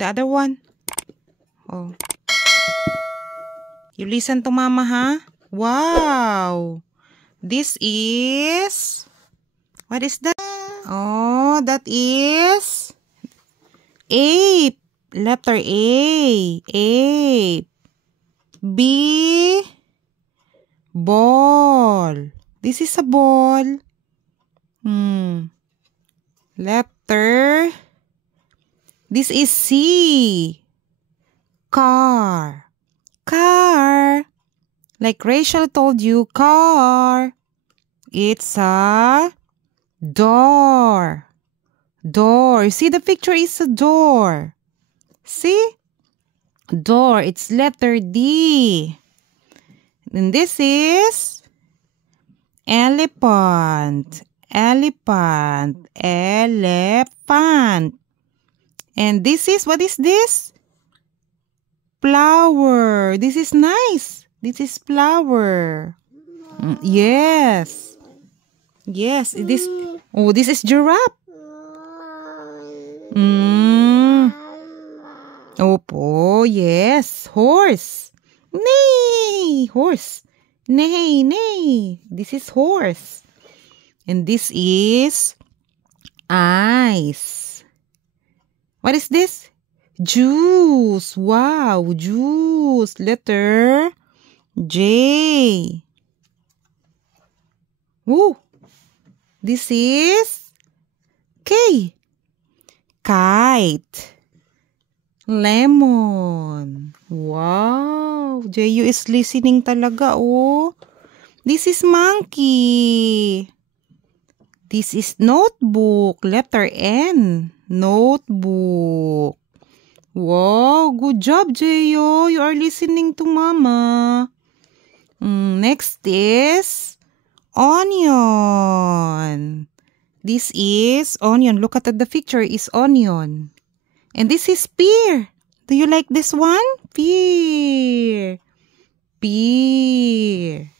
The other one. Oh. You listen to mama, huh? Wow. This is... What is that? Oh, that is... ape. Letter A. Ape. B. Ball. This is a ball. Letter. This is C. Car. Car. Like Rachel told you, car. It's a door. Door. You see the picture is a door. See? Door. It's letter D. And this is elephant. Elephant. Elephant. And this is, what is this? Flower. This is nice. This is flower. Yes. Yes. This. Oh, this is giraffe. Opo. Yes. Horse. Neigh. Horse. Neigh. Neigh. This is horse. And this is ice. What is this? Juice. Wow. Juice. Letter J. Ooh. This is K. Kite. Lemon. Wow. JU is listening talaga, oh. This is monkey. This is notebook. Letter N. Notebook. Wow. Good job, JU. You are listening to mama. Next is onion. This is onion. Look at the picture. Is onion. And this is pear. Do you like this one? Pear. Pear.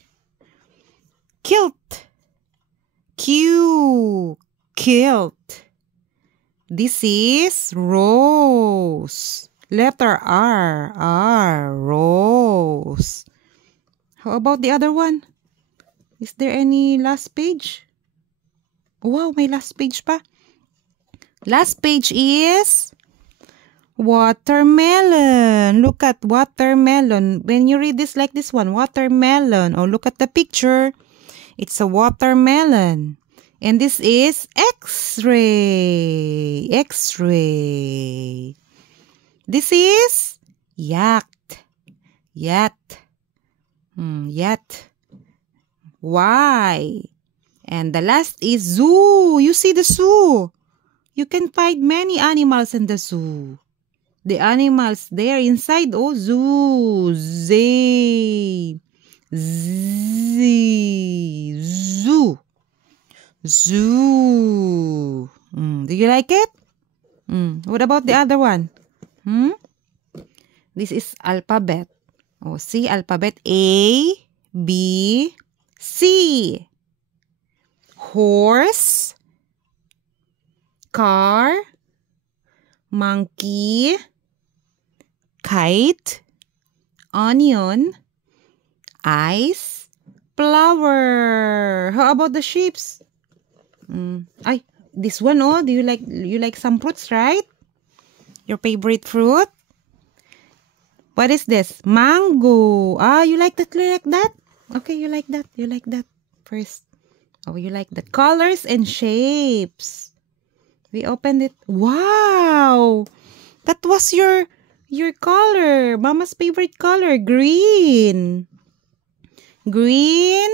Kilt. Q. Kilt. This is rose. Letter R. R. Rose. How about the other one? Is there any last page? Wow, may last page pa. Last page is watermelon. Look at watermelon. When you read this like this one, watermelon. Oh, look at the picture. It's a watermelon. And this is X-ray. X-ray. This is yacht. Yacht. Yacht. Y. And the last is zoo. You see the zoo. You can find many animals in the zoo. The animals there inside. Oh, zoo. Z. Z. Zoo. Zoo. Do you like it? What about the other one? This is alphabet. Oh, see alphabet. A, B, C. Horse, car, monkey, kite, onion, ice, flower. How about the shapes? Ay, this one, oh, do you like some fruits, right? Your favorite fruit? What is this? Mango. Ah, you like that? You like that? Okay, you like that. You like that first. Oh, you like the colors and shapes. We opened it. Wow! That was your color. Mama's favorite color. Green. Green.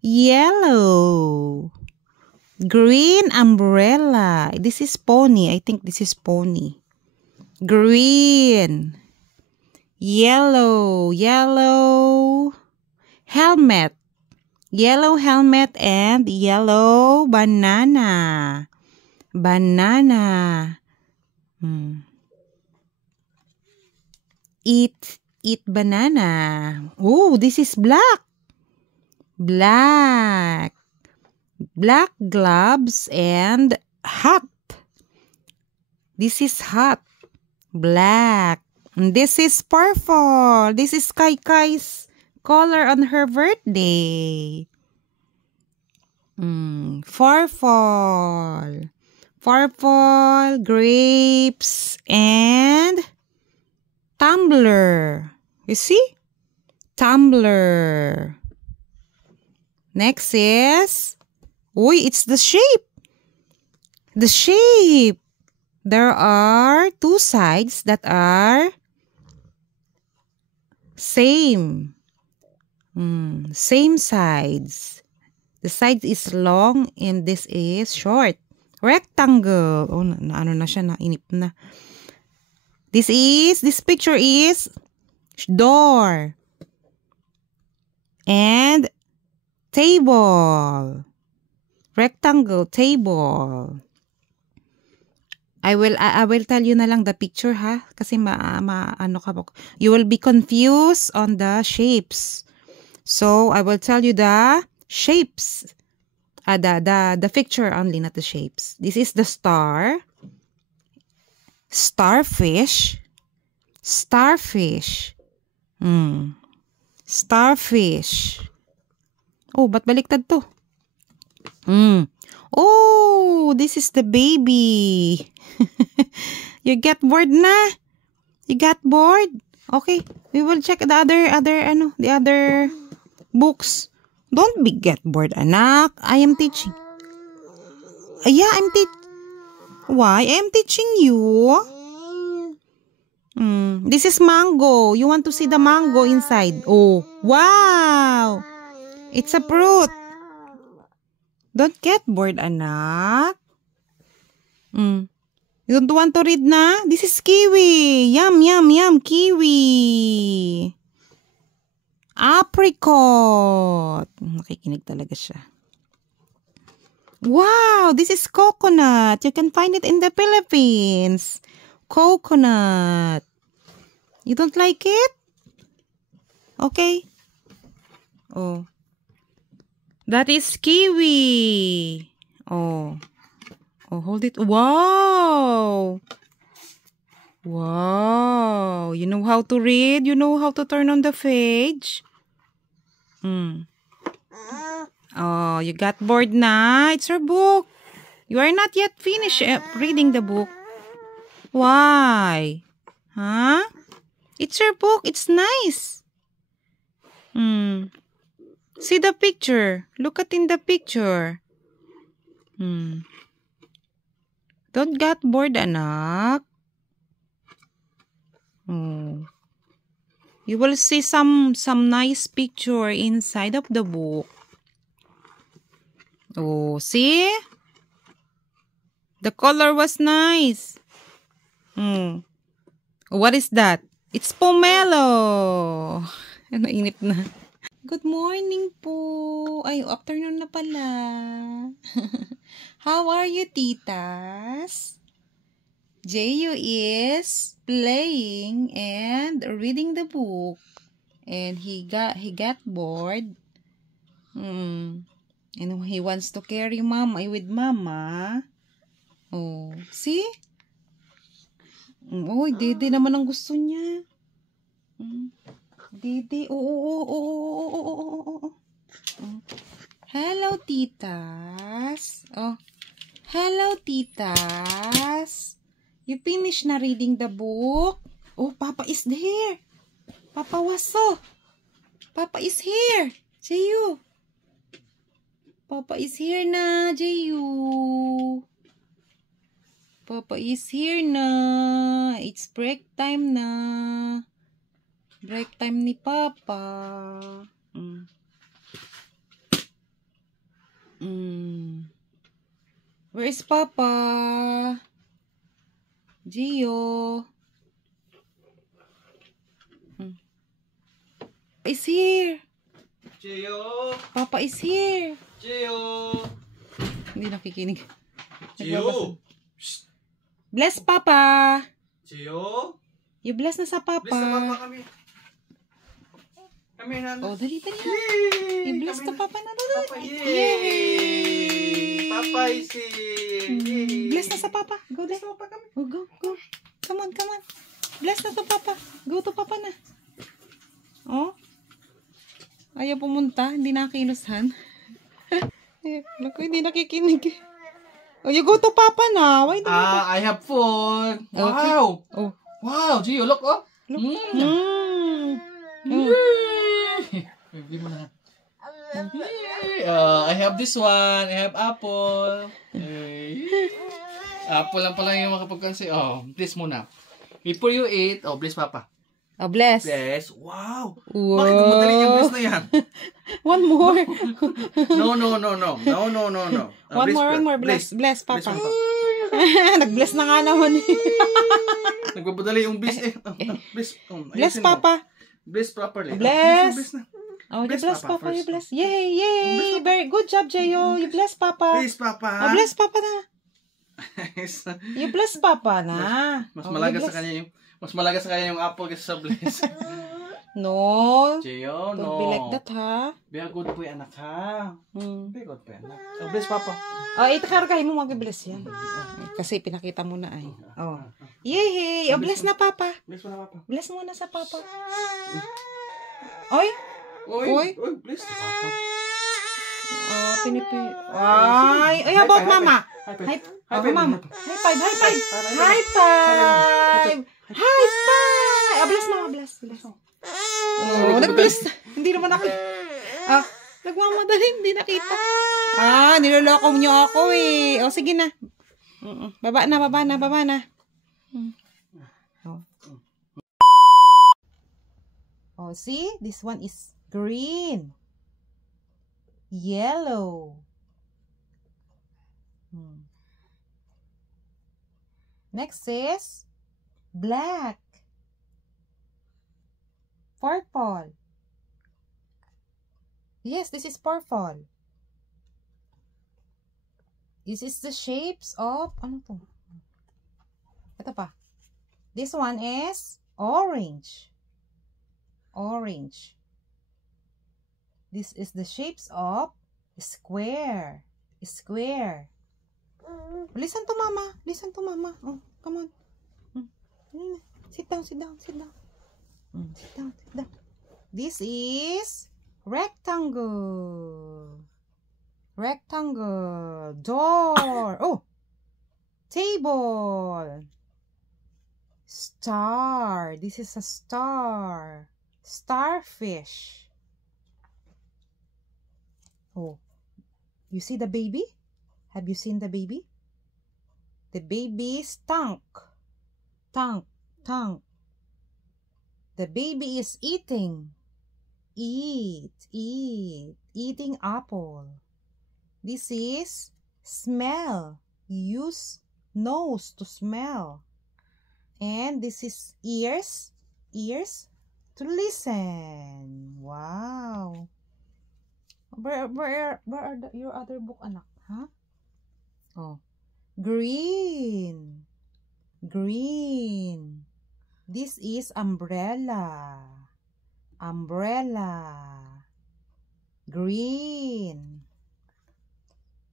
Yellow. Green umbrella. This is pony. I think this is pony. Green. Yellow. Yellow. Helmet. Yellow helmet and yellow banana. Banana. Eat banana. Oh, this is black. Black. Black gloves and hat. This is hat. Black. And this is purple. This is Kai Kai's color on her birthday. Purple. Purple, grapes, and tumbler. You see? Tumbler. Next is, it's the shape. The shape. There are two sides that are same. Same sides. The side is long and this is short. Rectangle. Oh, ano na siya, nainip na. This picture is door. And table. Rectangle, table. I will tell you na lang the picture, ha? Kasi ano ka ba? You will be confused on the shapes. So, I will tell you the shapes. The picture only, not the shapes. This is the star. Starfish. Starfish. Starfish. Oh, ba't baliktad to? Oh, this is the baby. You get bored na? You got bored? Okay, we will check the other books. Don't get bored, anak. I am teaching. Yeah, Why? I am teaching you. This is mango. You want to see the mango inside? Oh, wow. It's a fruit. Don't get bored, anak. You don't want to read na? This is kiwi. Yum, yum, yum. Kiwi. Apricot. Nakikinig talaga siya. Wow, this is coconut. You can find it in the Philippines. Coconut. You don't like it? Okay. Oh. That is kiwi. Oh, hold it. Wow. Wow. You know how to read? You know how to turn on the page? Oh, you got bored na? It's your book. You are not yet finished reading the book. Why? Huh? It's your book. It's nice. See the picture. Look at in the picture. Don't get bored, anak. Oh. You will see some nice picture inside of the book. Oh, see? The color was nice. What is that? It's pomelo. Nainip na. Good morning po. Ay, afternoon na pala. How are you, titas? Jeyu is playing and reading the book. And he got bored. And he wants to carry mama with mama. Oh, see? Oh, Dede naman ang gusto niya. Dede, Hello, titas. Oh, hello, titas. You finished na reading the book? Oh, Papa is there. Papa Waso. Papa is here. Jeyu. Papa is here na, Jeyu. Papa is here na. It's break time na. Break time ni Papa. Where is Papa? Gio. Is here. Gio. Papa is here. Gio. Hindi nakikinig. Gio. Bless Papa. Gio. You bless na sa Papa. Bless na Papa kami. Kami na. Oh, dali. Yay! I-bless to Papa na. Papa, yay! Papa is here. Bless na sa Papa. Go there. Bless na Papa kami. Oh, go. Come on, come on. Bless na to, Papa. Go to Papa na. Oh. Ayaw pumunta. Hindi nakakilusan. Naku, hindi nakikinig. Oh, you go to Papa na. Why don't you I have food. Okay. Wow. Oh. Wow, Gio, look, oh. Look. Bili mo na. I have this one. I have apple. Apple lang pala yung makapagkansi. Oh, bless muna. Before you eat, bless Papa. Oh, bless. Bless. Wow. Wow. Bakit madali yung bless na yan? One more. No. One more. Bless, Papa. Bless Papa. Nag-bless na nga naman. Nagbabadali yung bless eh. Bless. Bless, Papa. Bless properly. Bless. Bless na. Oh, you Bless bless Papa Papa. You first. bless. Yay. Very good job, Jayo. You bless Papa. Bless Papa. Oh, bless Papa na. Yes. You bless Papa na. Mas Oh, malaga you sa bless. kanya yung apple kaysa sa bless. No. Gio, Don't no. be like that, ha? Be a good boy, anak, ha? Hmm. Be a good boy, anak. Oh, bless Papa. Oh, itakargahin mo mag-bless yan. Kasi pinakita mo na ay. Oh. Yay! Oh, bless na Papa. Bless mo na, Papa. Bless muna sa Papa. Oy! Oy. Bless na, Papa. Oh, pinipi. Ay, how about Mama? High Oh, five, Mama. high High five. High five. High five. Oh, bless Mama, bless. Oh, nag-bless. Hindi naman nakita. Nagmamadali, hindi nakita. Niloloko niyo ako eh. Oh, sige na. Baba na. Oh, see? This one is green. Yellow. Next is black. Purple. Yes, this is purple. This is the shapes of, ano to? Ito pa. This one is orange. Orange. This is the shapes of square. Square. Listen to Mama. Listen to Mama. Oh, come on. Sit down. Sit down. This is rectangle. Rectangle. Door. Oh. Table. Star. This is a star. Starfish. Oh. You see the baby? Have you seen the baby? The baby's tongue. Tongue. The baby is eating. Eating apple. This is smell. Use nose to smell. And this is ears to listen. Wow. Where are your other book, anak? Huh? Oh. Green. This is umbrella. Green.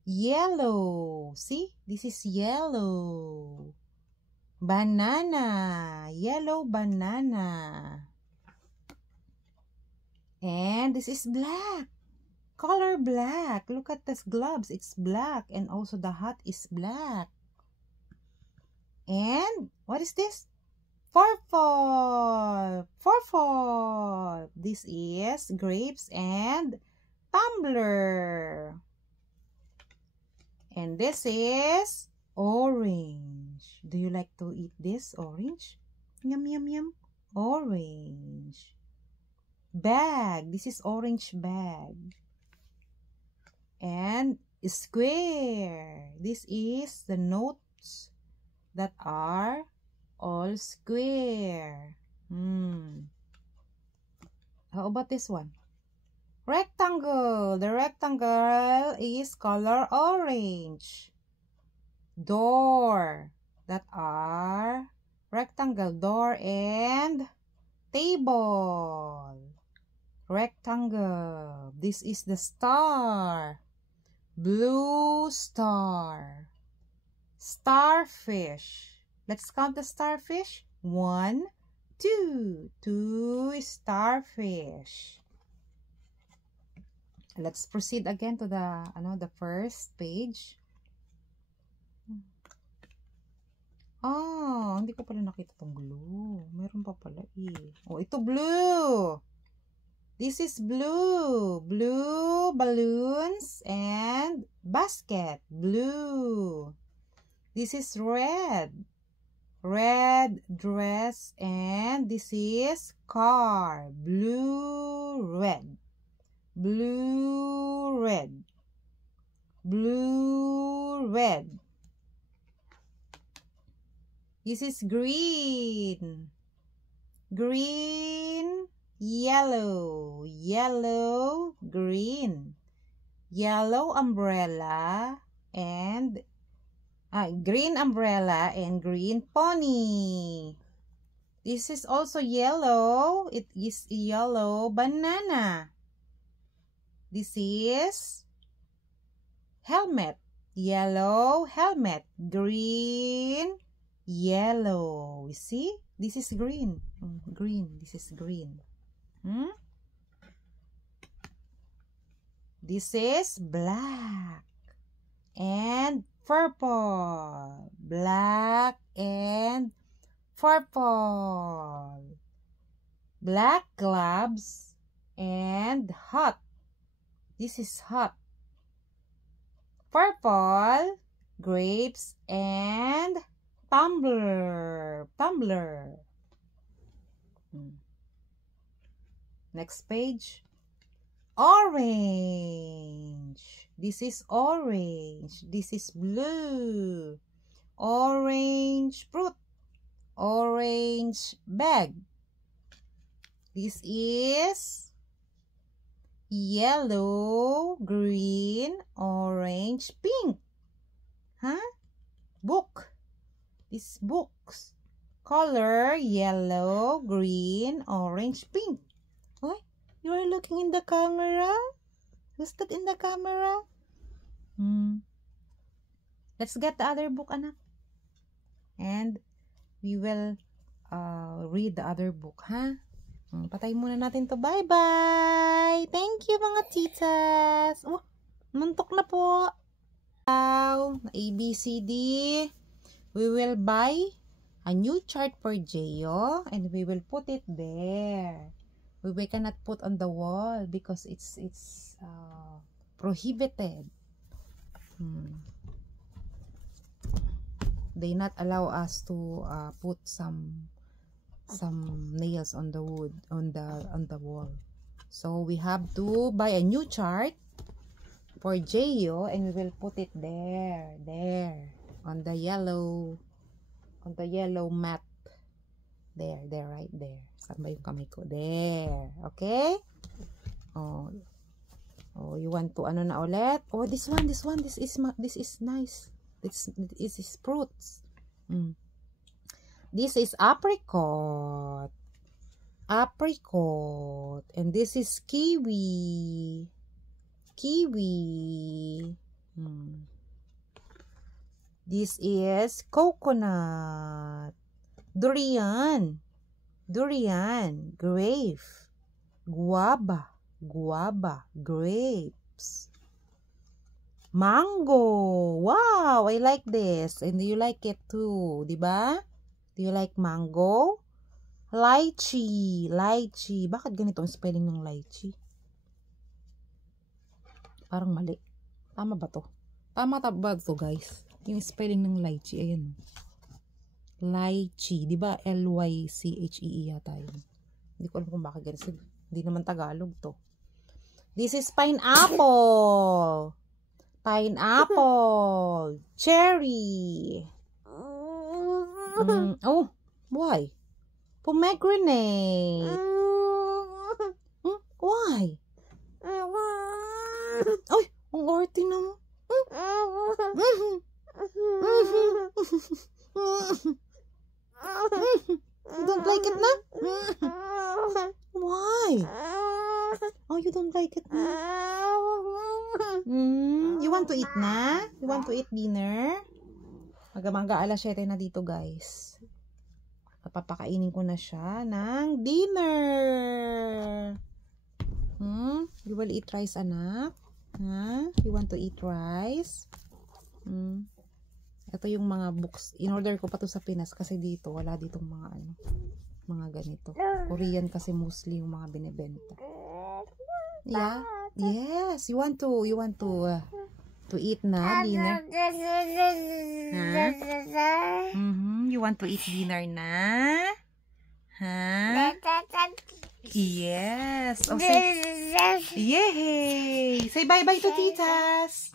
Yellow. See? This is yellow. Banana. Yellow banana. And this is black. Color black. Look at this gloves. It's black. And also the hat is black. And what is this? Purple. This is grapes and tumbler. And this is orange. Do you like to eat this orange? Yum. Orange. Bag. This is orange bag. And square. This is the notes that are all square. How about this one? Rectangle. The rectangle is color orange. Door. That are rectangle. Door and table. Rectangle. This is the star. Blue star. Starfish. Let's count the starfish. 1, 2. 2 starfish. Let's proceed again to the first page. Hindi ko pala nakita tong blue. Meron pa pala eh. Oh, ito blue. This is blue. Blue balloons and basket. Blue. This is red. Red dress and this is car. Blue, red. Blue, red. Blue, red. This is green. Green, yellow. Yellow, green. Yellow umbrella and green umbrella and green pony. This is also yellow. It is yellow banana. This is helmet. Yellow helmet. Green, yellow. You see? This is green. Green. This is green. This is black and purple. Black and purple. Black gloves and hot. This is hot. Purple grapes and tumbler. Tumbler. Next page. Orange. This is orange. This is blue. Orange fruit. Orange bag. This is yellow, green, orange, pink. Book. This books. Color yellow, green, orange, pink. Oh, you are looking in the camera? Who's that in the camera? Let's get the other book, anak. And we will read the other book, Patay muna natin to. Bye-bye! Thank you, mga titas! Oh, nantok na po. Now, ABCD. We will buy a new chart for Geo and we will put it there. We cannot put on the wall because it's prohibited. They not allow us to put some nails on the wood on the wall. So we have to buy a new chart for Geo and we will put it there on the yellow mat. There, right there. Saan ba yung kamay ko? There. Okay? Oh, you want to ano na ulit? Oh, this one. This is nice. This is fruits. This is apricot. Apricot. And this is kiwi. Kiwi. This is coconut. Durian. Durian. Grape. Guava. Guava. Grapes. Mango. Wow, I like this. And do you like it too? Diba? Do you like mango? Lychee. Lychee. Bakit ganito ang spelling ng lychee? Parang mali. Tama ba to? Tama ba to, guys? Yung spelling ng lychee, ayan. Lychee, di ba? L-Y-C-H-E-E yata yun. Hindi ko alam kung bakit ganun. Hindi naman Tagalog to. This is pineapple. Pineapple. Cherry. Oh, why? Pomegranate. Why? Ay, ang orti na mo. You don't like it na? Why? Oh, you don't like it na? You want to eat na? You want to eat dinner? Maga-maga alas 7 na dito, guys. Papakainin ko na siya ng dinner. You will eat rice, anak? Ha? You want to eat rice? Ito yung mga books. In-order ko pa to sa Pinas kasi dito, wala ditong mga mga ganito. Korean kasi mostly yung mga binebenta. Yeah? Yes. You want to eat na dinner? Ha? You want to eat dinner na? Ha? Yes. Oh, say, yay! Say bye-bye to titas.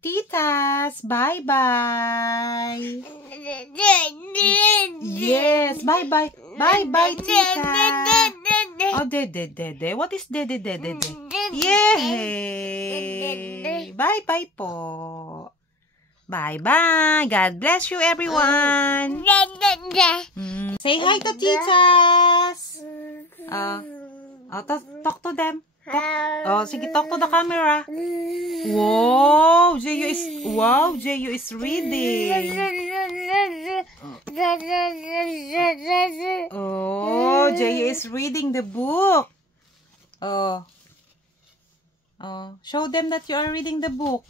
Titas, bye-bye. Yes, bye-bye. Bye-bye, tita. Oh, de. What is de? Yay! Bye-bye po. Bye-bye. God bless you, everyone. Say hi to titas. Talk to them. Sige, talk to the camera. Wow, Jeyu is reading. Oh, Jeyu is reading the book. Show them that you are reading the book.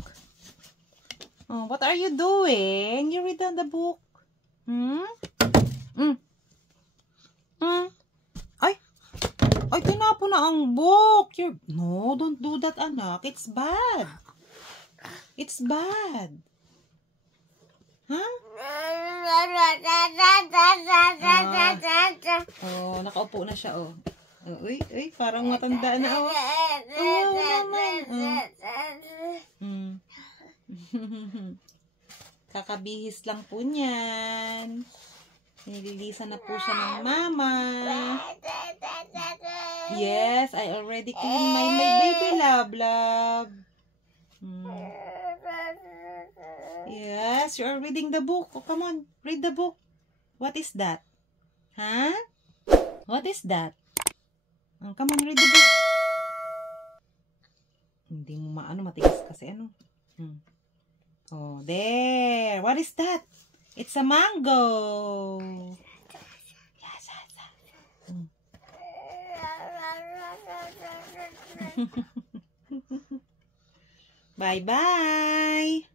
What are you doing? You read the book. Ay, tinapon na ang book. No, don't do that, anak. It's bad. It's bad. Huh? Nakaupo na siya, Uy, parang matanda na, Kakabihis lang po niyan. Nililisan na po siya ng mama. Yes, I already cleaned my baby love. Yes, you are reading the book. Oh, come on, read the book. What is that? Huh? What is that? Come on, read the book. Hindi mo matigas kasi Oh, there. What is that? It's a mango. Yes. Bye-bye.